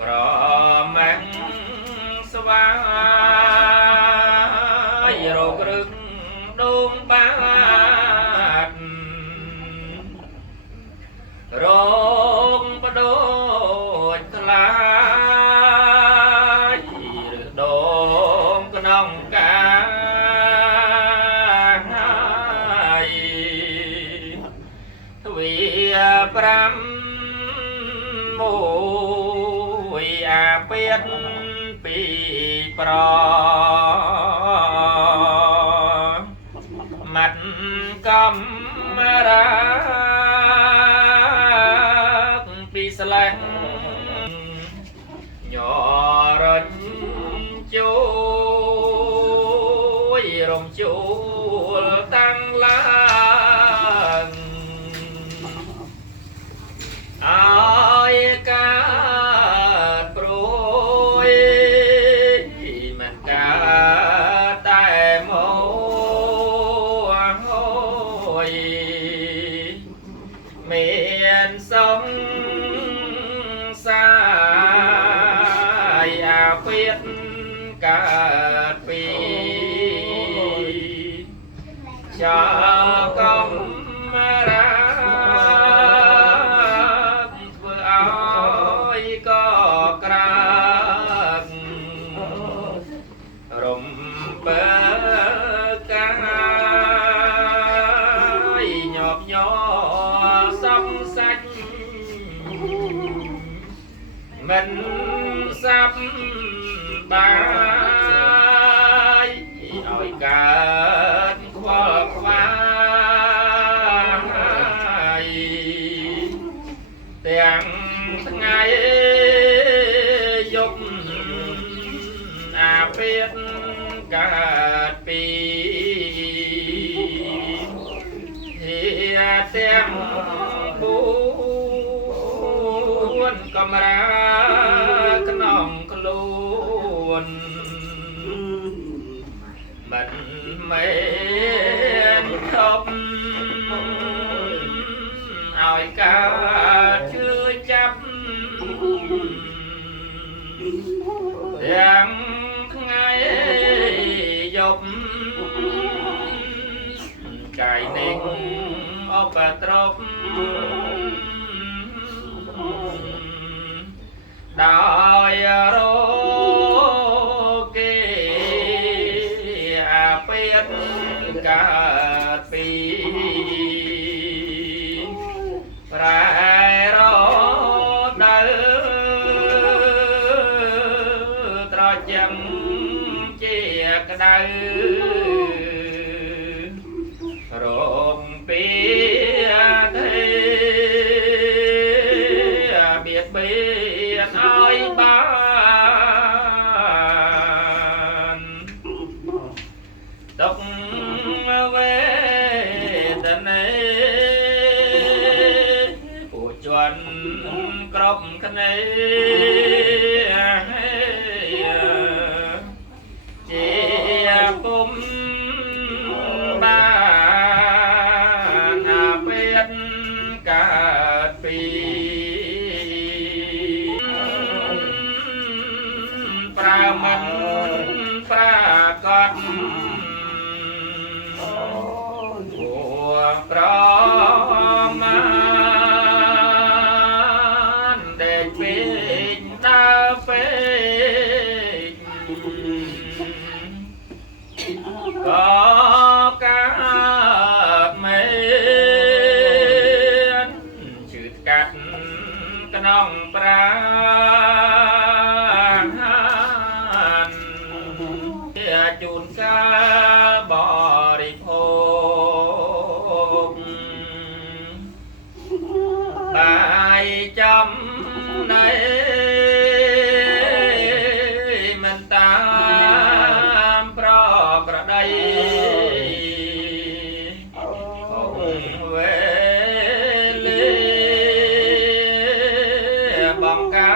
ប្រមាំងស្វាយរករឹងដូងបាទរងបដូចថ្លាយឬដងក្នុងការហើយទ្វា5មួយអាពេតពីប្រមាត់កំរាពីស្លែងញរត់ជួយរំជួលតាំងឡើងអើយកើតព្រួយមិនកើតតែមកហើយមានសង្សារអាពេតកើតពីចៅកំរាធ្វើឲ្យកក្រាករំបើកាយញាប់ញ័រសំសាច់មិនសាប់បាយឲ្យកើតខ្វល់ខ្វាយទាំងថ្ងៃយប់អាពេតកើតពីទាំង4កំរាក្នុងខ្លួនមិនមែនធំឲ្យកើតជឿចាប់ទាំងថ្ងៃយប់កាយនេះអបត្រប់ដោយរគេអាពេតកើតពីប្រែរដើត្រចាំជាក្តៅរងពីទេបៀតបៀនឲ្យបានទុកវេទនាពួកជន់គ្រប់គ្នាជាពុំបានអាពេតកើតពីប្រើមិនប្រាកដពួកប្រមាណដេកពេកដើរពេកក៏កើតមែនជឿកាត់ក្នុងប្រាជូនកាបរិភោគបាយចំណែមិនតាមប្រក្រតីគង់វេលាបង្កា